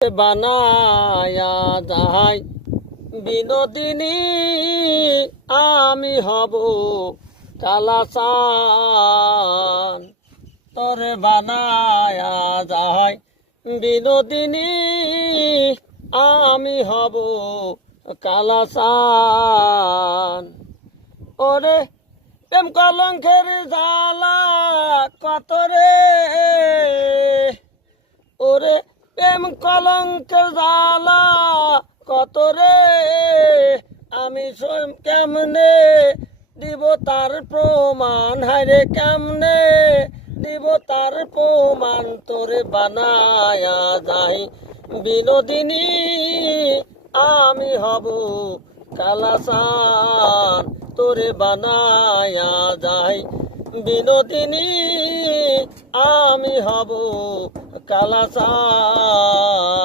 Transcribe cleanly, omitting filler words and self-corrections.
বানায়া যাই বিনোদিনী আমি হব কালাচান তোরে বানায়া যাই বিনোদিনী আমি হব কালাচান ওরে প্রেম কলঙ্কের জ্বালা কত রে ওরে প্রেম কলঙ্কের জ্বালা কত রে আমি কেমনে দিব তার প্রমাণ হায়রে কেমনে দিব তার প্রমাণ তোরে বানায়া যাই বিনোদিনী আমি হব কালাচান তোরে বানায়া যাই বিনোদিনী আমি হব কালাচান।